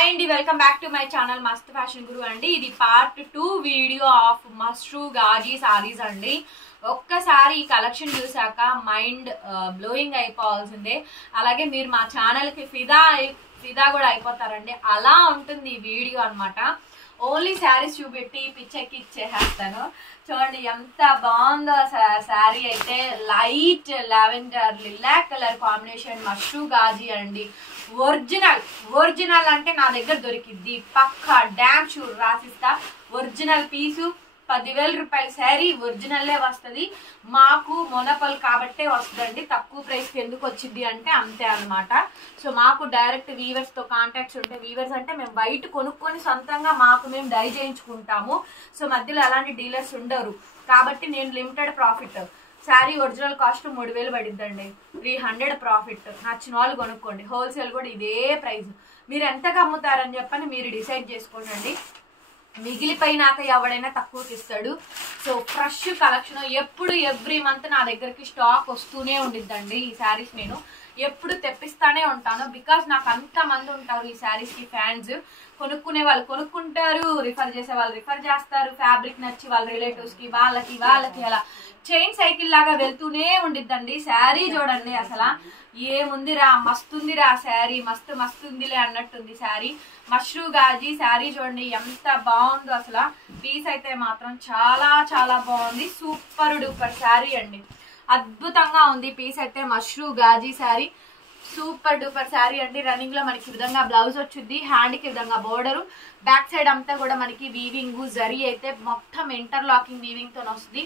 Hi అండి, welcome back to my channel మస్త్ fashion guru అండి. ఇది part 2 video of mashru gaji sarees అండి. ఒక్కసారి ఈ కలెక్షన్ చూసాక మైండ్ బ్లోయింగ్ అయిపోవాల్సిందే. అలాగే మీరు మా ఛానల్ కి ఫిదా కూడా అయిపోతారండి. అలా ఉంటుంది ఈ వీడియో అన్నమాట. ఓన్లీ శారీస్ చూపెట్టి పిచ్చెక్కి ఇచ్చేస్తాను. చూడండి ఎంత బాగుందో శారీ అయితే. Light lavender lilac colour combination mashru gaji అండి. ఒరిజినల్ అంటే నా దగ్గర దొరికిద్ది, పక్కా డ్యామ్ షూర్ రాసిస్తా. ఒరిజినల్ పీసు 10,000 రూపాయల శారీ ఒరిజినల్లే వస్తుంది. మాకు మొనపల్ కాబట్టే వస్తుందండి. తక్కువ ప్రైస్కి ఎందుకు వచ్చింది అంటే అంతే అనమాట. సో మాకు డైరెక్ట్ వీవర్స్ తో కాంటాక్ట్స్ ఉంటాయి. వీవర్స్ అంటే మేము బయట కొనుక్కొని సొంతంగా మాకు మేము డై చేయించుకుంటాము. సో మధ్యలో అలాంటి డీలర్స్ ఉండరు కాబట్టి నేను limited profit. Sari original cost 3,000 పడిద్దండి. 300 profit. నచ్చిన వాళ్ళు కొనుక్కోండి. హోల్సేల్ కూడా ఇదే ప్రైస్. మీరు ఎంతగా అమ్ముతారని చెప్పని మీరు డిసైడ్ చేసుకోండి. మిగిలిపోయినాక ఎవడైనా తక్కువకి ఇస్తాడు. సో ఫ్రెష్ కలెక్షన్ ఎప్పుడు ఎవ్రీ మంత్ నా దగ్గరికి స్టాక్ వస్తూనే ఉండిద్దండి. ఈ శారీస్ నేను ఎప్పుడు తెప్పిస్తానే ఉంటాను. బికాస్ నాకు అంత మంది ఉంటారు ఈ శారీస్ కి ఫ్యాన్స్. కొనుక్కునే వాళ్ళు కొనుక్కుంటారు, రిఫర్ చేసే వాళ్ళు రిఫర్ చేస్తారు. ఫ్యాబ్రిక్ నచ్చి వాళ్ళ రిలేటివ్స్ కి వాళ్ళకి అలా చైన్ సైకిల్ లాగా వెళ్తూనే ఉండిద్దండి. శారీ చూడండి అసలు ఏముందిరా, మస్తుందిరా శారీ, మస్తుందిలే అన్నట్టుంది శారీ. మష్రూ గాజీ శారీ చూడండి ఎంత బాగుందో అసలు. పీస్ అయితే మాత్రం చాలా చాలా బాగుంది. సూపర్ డూపర్ శారీ అండి. అద్భుతంగా ఉంది పీస్ అయితే. మష్రూ గాజీ శారీ సూపర్ డూపర్ శారీ అండి. రన్నింగ్ లో మనకి విధంగా బ్లౌజ్ వచ్చింది, హ్యాండ్ కి విధంగా బోర్డరు, బ్యాక్ సైడ్ అంతా కూడా మనకి వీవింగ్ జరీ అయితే మొత్తం ఇంటర్లాకింగ్ వీవింగ్ తో వస్తుంది.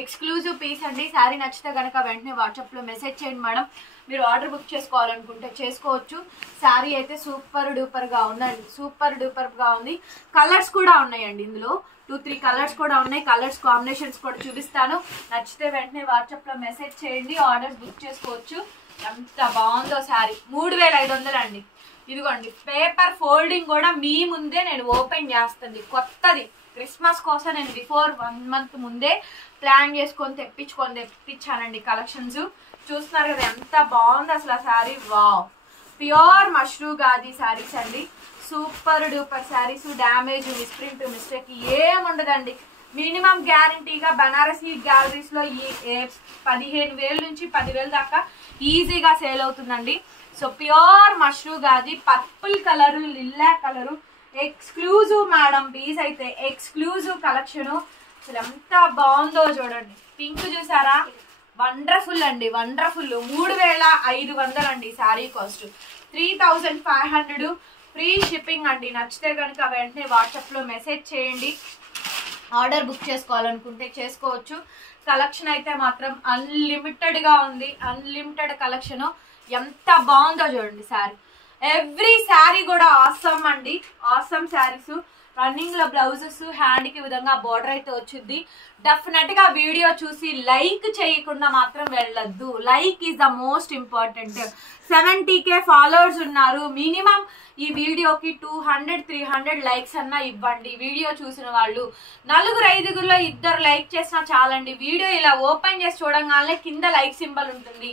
ఎక్స్క్లూజివ్ పీస్ అండి. శారీ నచ్చితే గనక వెంటనే వాట్సాప్ లో మెసేజ్ చేయండి మేడం. మీరు ఆర్డర్ బుక్ చేసుకోవాలనుకుంటే చేసుకోవచ్చు. శారీ అయితే సూపర్ డూపర్ గా ఉందండి. సూపర్ డూపర్ గా ఉంది. కలర్స్ కూడా ఉన్నాయండి ఇందులో. 2-3 కలర్స్ కూడా ఉన్నాయి. కలర్స్ కాంబినేషన్స్ కూడా చూపిస్తాను. నచ్చితే వెంటనే వాట్సాప్ లో మెసేజ్ చేయండి. ఆర్డర్స్ బుక్ చేసుకోవచ్చు. ఎంత బాగుందో శారీ. 3,500 అండి. ఇదిగోండి పేపర్ ఫోల్డింగ్ కూడా మీ ముందే నేను ఓపెన్ చేస్తుంది. కొత్తది క్రిస్మస్ కోసం నేను బిఫోర్ 1 మంత్ ముందే ప్లాన్ చేసుకొని తెప్పించానండి కలెక్షన్స్. చూస్తున్నారు కదా ఎంత బాగుంది అసలు ఆ శారీ. వావ్, ప్యూర్ మష్రూ గాజీ శారీస్ అండి. Super duper saris. Damage, misprint, mistake ఏముండదండి. మినిమం గ్యారంటీగా బనారసీ గ్యాలరీస్ లో ఈ 15,000 నుంచి 10,000 దాకా ఈజీగా సేల్ అవుతుందండి. So pure mashru gaji. Purple colour, లిల్లా కలరు, ఎక్స్క్లూజివ్ మేడం పీస్ అయితే. Exclusive collection. అసలు ఎంత బాగుందో చూడండి. పింక్ చూసారా, వండర్ఫుల్ అండి, వండర్ఫుల్. 3,500 అండి శారీ కాస్ట్. 3,500 ఫ్రీ షిప్పింగ్ అండి. నచ్చితే కనుక వెంటనే వాట్సాప్ లో మెసేజ్ చేయండి. ఆర్డర్ బుక్ చేసుకోవాలనుకుంటే చేసుకోవచ్చు. కలెక్షన్ అయితే మాత్రం అన్లిమిటెడ్ గా ఉంది. Unlimited collection. ఎంత బాగుందో చూడండి శారీ. ఎవ్రీ శారీ కూడా ఆసమ్ అండి. ఆసమ్ శారీస్. రన్నింగ్ లో బ్లౌజెస్, హ్యాండ్ కి విధంగా బోర్డర్ అయితే వచ్చింది. డెఫినెట్ గా వీడియో చూసి లైక్ చేయకుండా మాత్రం వెళ్ళొద్దు. Like is the most important. 70K followers ఉన్నారు. మినిమం ఈ వీడియోకి 200-300 లైక్స్ అన్నా ఇవ్వండి. వీడియో చూసిన వాళ్ళు 4-5గురిలో 2 లైక్ చేసినా చాలండి. వీడియో ఇలా ఓపెన్ చేసి చూడంగానే కింద లైక్ సింబల్ ఉంటుంది.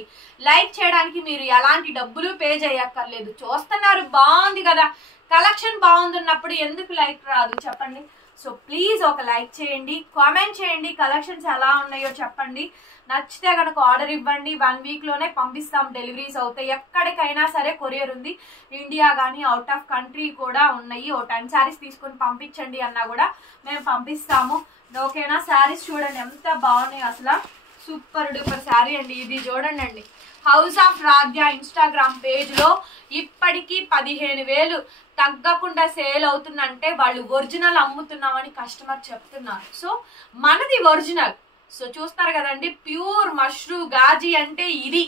లైక్ చేయడానికి మీరు ఎలాంటి డబ్బులు పే చేయక్కర్లేదు. చూస్తున్నారు, బాగుంది కదా, కలెక్షన్ బాగుంటున్నప్పుడు ఎందుకు లైక్ రాదు చెప్పండి. సో ప్లీజ్ ఒక లైక్ చేయండి, కామెంట్ చేయండి, కలెక్షన్స్ ఎలా ఉన్నాయో చెప్పండి. నచ్చితే కనుక ఆర్డర్ ఇవ్వండి. 1 వీక్ లోనే పంపిస్తాం. డెలివరీస్ అవుతాయి. ఎక్కడికైనా సరే కొరియర్ ఉంది. ఇండియా కానీ అవుట్ ఆఫ్ కంట్రీ కూడా ఉన్నాయి. ఓ 10 శారీస్ తీసుకొని పంపించండి అన్నా కూడా మేము పంపిస్తాము. ఓకేనా. శారీస్ చూడండి ఎంత బాగున్నాయి అసలు. సూపర్ డూపర్ శారీ అండి. ఇది చూడండి అండి. House of Radhya Instagram page లో ఇప్పటికీ 15,000 తగ్గకుండా సేల్ అవుతుందంటే వాళ్ళు ఒరిజినల్ అమ్ముతున్నామని కస్టమర్ చెప్తున్నారు. సో మనది ఒరిజినల్. సో చూస్తారు కదండి, ప్యూర్ మష్రూ గాజీ అంటే ఇది.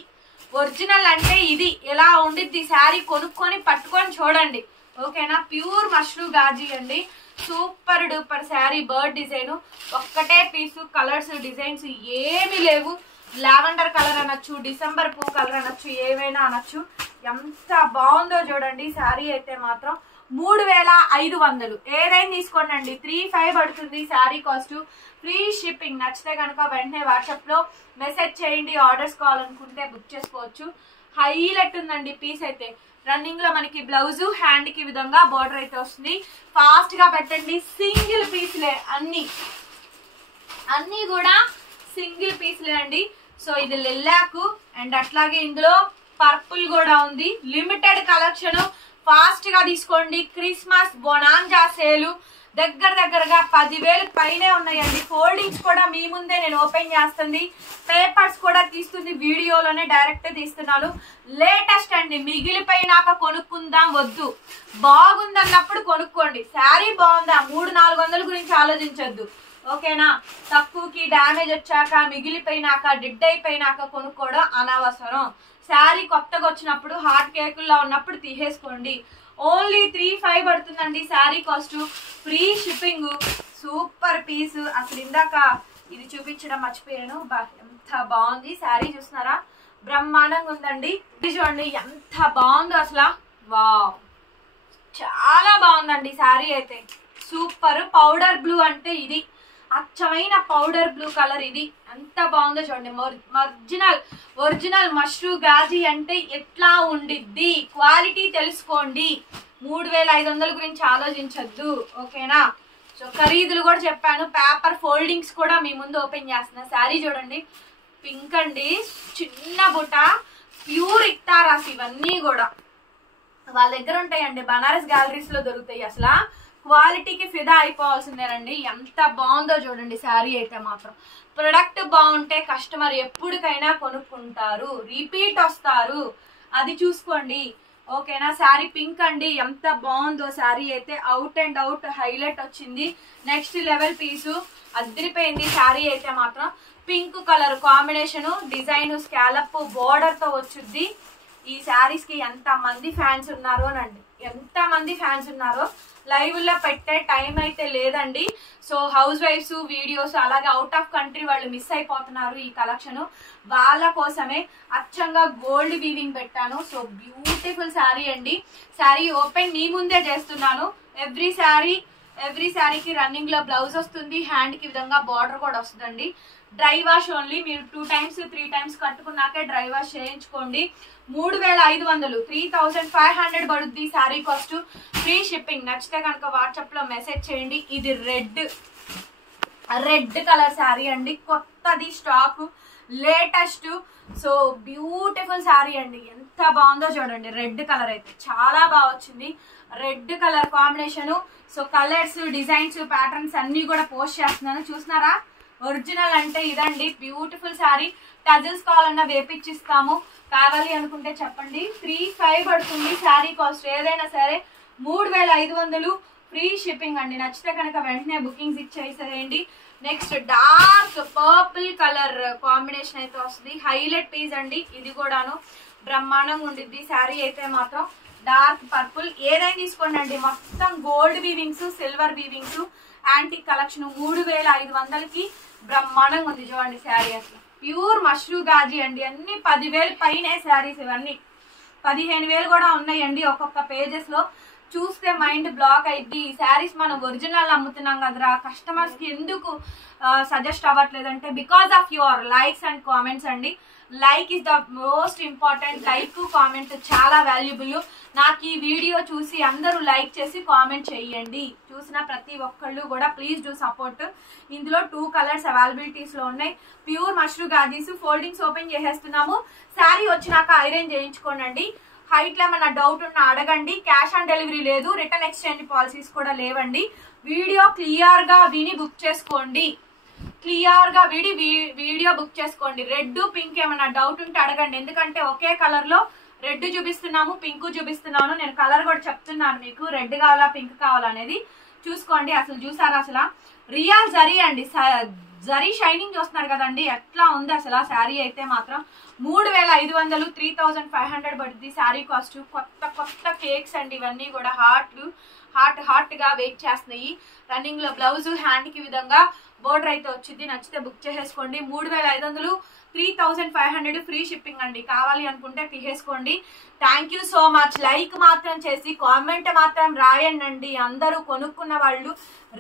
ఒరిజినల్ అంటే ఇది. ఎలా ఉండిద్ది శారీ కొనుక్కొని పట్టుకొని చూడండి. ఓకేనా. ప్యూర్ మష్రూ గాజీ అండి. Super duper sari. Bird design ఒక్కటే పీసు. కలర్స్ డిజైన్స్ ఏమి లేవు. లావెండర్ కలర్ అనొచ్చు, డిసెంబర్ పువ్వు కలర్ అనొచ్చు, ఏవైనా అనొచ్చు. ఎంత బాగుందో చూడండి శారీ అయితే మాత్రం. 3,500 ఏదైనా తీసుకోండి అండి. 3,500 పడుతుంది శారీ కాస్ట్. Free shipping. నచ్చితే కనుక వెంటనే వాట్సాప్ లో మెసేజ్ చేయండి. ఆర్డర్స్ కావాలనుకుంటే బుక్ చేసుకోవచ్చు. హైలైట్ ఉందండి పీస్ అయితే. రన్నింగ్ లో మనకి బ్లౌజ్ హ్యాండ్ కి విధంగా బోర్డర్ అయితే వస్తుంది. ఫాస్ట్ గా పెట్టండి, సింగిల్ పీస్లే అన్ని కూడా సింగిల్ పీస్లే అండి. సో ఇది లిల్లాకు అండ్ అట్లాగే ఇందులో పర్పుల్ కూడా ఉంది. లిమిటెడ్ కలెక్షన్, ఫాస్ట్ గా తీసుకోండి. క్రిస్మస్ బొనాంజా సేలు దగ్గరగా 10,000 పైనే ఉన్నాయండి. ఫోల్డింగ్స్ కూడా మీ ముందే నేను ఓపెన్ చేస్తుంది, పేపర్స్ కూడా తీస్తుంది, వీడియోలోనే డైరెక్ట్ తీస్తున్నాను. లేటెస్ట్ అండి, మిగిలిపోయినాక కొనుక్కుందాం వద్దు, బాగుందన్నప్పుడు కొనుక్కోండి. శారీ బాగుందా 300-400 గురించి ఆలోచించొద్దు, ఓకేనా. తక్కువకి డ్యామేజ్ వచ్చాక మిగిలిపోయినాక డెడ్ అయిపోయినాక కొనుక్కోవడం అనవసరం. శారీ కొత్తగా వచ్చినప్పుడు హాట్ కేకుల్లో ఉన్నప్పుడు తీసేసుకోండి. ఓన్లీ 3,500 పడుతుందండి saree cost, free shipping. Super piece. అసలు ఇందాక ఇది చూపించడం మర్చిపోయాను, ఎంత బాగుంది శారీ, చూస్తున్నారా బ్రహ్మాండంగా ఉందండి. ఇది చూడండి ఎంత బాగుందో అసలు, వావ్ చాలా బాగుందండి శారీ అయితే సూపర్. పౌడర్ బ్లూ అంటే ఇది అచ్చమైన పౌడర్ బ్లూ కలర్, ఇది ఎంత బాగుందో చూడండి. ఒరిజినల్ మష్రూ గాజీ అంటే ఎట్లా ఉండిద్ది, క్వాలిటీ తెలుసుకోండి. 3,500 గురించి ఆలోచించద్దు, ఓకేనా. సో ఖరీదులు కూడా చెప్పాను, పేపర్ ఫోల్డింగ్స్ కూడా మీ ముందు ఓపెన్ చేస్తున్నా. శారీ చూడండి పింక్ అండి, చిన్న బుట్ట, ప్యూర్ ఇక్తారాస్, ఇవన్నీ కూడా వాళ్ళ దగ్గర ఉంటాయండి, బనారస్ గ్యాలరీస్ లో దొరుకుతాయి. అసలు క్వాలిటీకి ఫిదా అయిపోవాల్సిందేనండి. ఎంత బాగుందో చూడండి శారీ అయితే మాత్రం. ప్రొడక్ట్ బాగుంటే కస్టమర్ ఎప్పటికైనా కొనుక్కుంటారు, రిపీట్ వస్తారు, అది చూసుకోండి, ఓకేనా. శారీ పింక్ అండి, ఎంత బాగుందో శారీ అయితే. అవుట్ అండ్ అవుట్ హైలైట్ వచ్చింది. నెక్స్ట్ లెవెల్ పీసు, అదిరిపోయింది శారీ అయితే మాత్రం. Pink colour combination, design scallop border తో వచ్చింది. ఈ శారీస్ కి ఎంత మంది ఫ్యాన్స్ ఉన్నారో నండి, ఎంత మంది ఫ్యాన్స్ ఉన్నారో. లైవ్ లో పెట్టే టైం అయితే లేదండి. సో హౌస్ వైఫ్స్ వీడియోస్ అలాగే అవుట్ ఆఫ్ కంట్రీ వాళ్ళు మిస్ అయిపోతున్నారు ఈ కలెక్షన్, వాళ్ళ కోసమే అచ్చంగా గోల్డ్ వీవింగ్ పెట్టాను. సో బ్యూటిఫుల్ శారీ అండి. శారీ ఓపెన్ మీ ముందే చేస్తున్నాను. ఎవ్రీ శారీకి రన్నింగ్ లో బ్లౌజ్ వస్తుంది, హ్యాండ్ కి విధంగా బార్డర్ కూడా వస్తుందండి. డ్రై వాష్ ఓన్లీ, మీరు 2 times 3 times కట్టుకున్నాకే డ్రై వాష్ చేయించుకోండి. 3,500 3,500 పడుద్ది శారీ కాస్ట్, ఫ్రీ షిప్పింగ్. నచ్చితే కనుక వాట్సాప్ లో మెసేజ్ చేయండి. ఇది రెడ్ కలర్ శారీ అండి, కొత్తది stock, latest. So beautiful sari అండి, ఎంత బాగుందో చూడండి. రెడ్ కలర్ అయితే చాలా బాగా వచ్చింది, red colour combination. So colours, designs, patterns అన్ని కూడా పోస్ట్ చేస్తున్నాను, చూస్తున్నారా. ఒరిజినల్ అంటే ఇదండి, బ్యూటిఫుల్ శారీ. టజిల్స్ కావాలన్నా వేపించిస్తాము, కావాలి అనుకుంటే చెప్పండి. 3,500 పడుతుంది శారీ కాస్ట్, ఏదైనా సరే 3,500 ఫ్రీ షిప్పింగ్ అండి. నచ్చితే కనుక వెంటనే బుకింగ్స్ ఇచ్చేసేయండి. Next dark purple colour combination అయితే వస్తుంది, హైలైట్ పీస్ అండి. ఇది కూడాను బ్రహ్మాండంగా ఉండిద్ది శారీ అయితే మాత్రం. డార్క్ పర్పుల్ ఏదైనా తీసుకోండి అండి, మొత్తం గోల్డ్ వీవింగ్స్, సిల్వర్ వీవింగ్స్, యాంటిక్ కలెక్షన్. 3,500కి బ్రహ్మాండంగా ఉంది చూడండి శారీ. అసలు ప్యూర్ మష్రూ గాజీ అండి, అన్ని 10,000 పైనే శారీస్. ఇవన్నీ 15,000 కూడా ఉన్నాయండి ఒక్కొక్క పేజెస్ లో. చూస్తే మైండ్ బ్లాక్ అయింది. ఈ శారీస్ మనం ఒరిజినల్ అమ్ముతున్నాం కదరా, కస్టమర్స్ కి ఎందుకు సజెస్ట్ అవ్వట్లేదంటే because of your likes and comments అండి. Like is the most important. Like comment చాలా వాల్యుబుల్. నాకు ఈ వీడియో చూసి అందరూ లైక్ చేసి కామెంట్ చేయండి, చూసిన ప్రతి ఒక్కళ్ళు కూడా. Please do support. ఇందులో 2 కలర్స్ అవైలబిలిటీస్ లో ఉన్నాయి. Pure mashru gajis. Foldings open చేసేస్తున్నాము. శారీ వచ్చినాక ఐరన్ చేయించుకోనండి. హైట్ లో ఏమన్నా డౌట్ ఉన్నా అడగండి. క్యాష్ ఆన్ డెలివరీ లేదు, రిటర్న్ ఎక్స్చేంజ్ పాలసీస్ కూడా లేవండి. వీడియో క్లియర్ గా విని బుక్ చేసుకోండి, వీడియో బుక్ చేసుకోండి. రెడ్ పింక్ ఏమన్నా డౌట్ ఉంటే అడగండి, ఎందుకంటే ఒకే కలర్ లో రెడ్ చూపిస్తున్నాము, పింక్ చూపిస్తున్నాను. నేను కలర్ కూడా చెప్తున్నాను మీకు, రెడ్ కావాలా పింక్ కావాలనేది చూసుకోండి. అసలు చూసారా, అసలు రియల్ జరీ అండి, జరీ షైనింగ్ చూస్తున్నారు కదండి, ఎట్లా ఉంది అసలు శారీ అయితే మాత్రం. 3,500 3,500 పడుతుంది శారీ కాస్ట్. కొత్త కేక్స్ అండి ఇవన్నీ కూడా, హాట్ గా వెయిట్ చేస్తున్నాయి. రన్నింగ్ లో బ్లౌజ్, హ్యాండ్ కి విధంగా బోర్డర్ అయితే వచ్చింది. నచ్చితే బుక్ చేసేసుకోండి. 3,500 3,500 ఫ్రీ షిప్పింగ్ అండి. కావాలి అనుకుంటే తీసేసుకోండి. Thank you so much. Like మాత్రం చేసి కామెంట్ మాత్రం రాయండి. అందరూ కొనుక్కున్న వాళ్ళు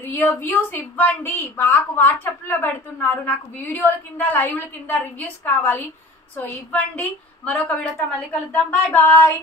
రివ్యూస్ ఇవ్వండి. మాకు వాట్సాప్ లో పెడుతున్నారు, నాకు వీడియోల కింద లైవ్ల కింద రివ్యూస్ కావాలి. సో ఇవ్వండి. మరొక వీడియోతో మళ్ళీ కలుద్దాం. Bye bye.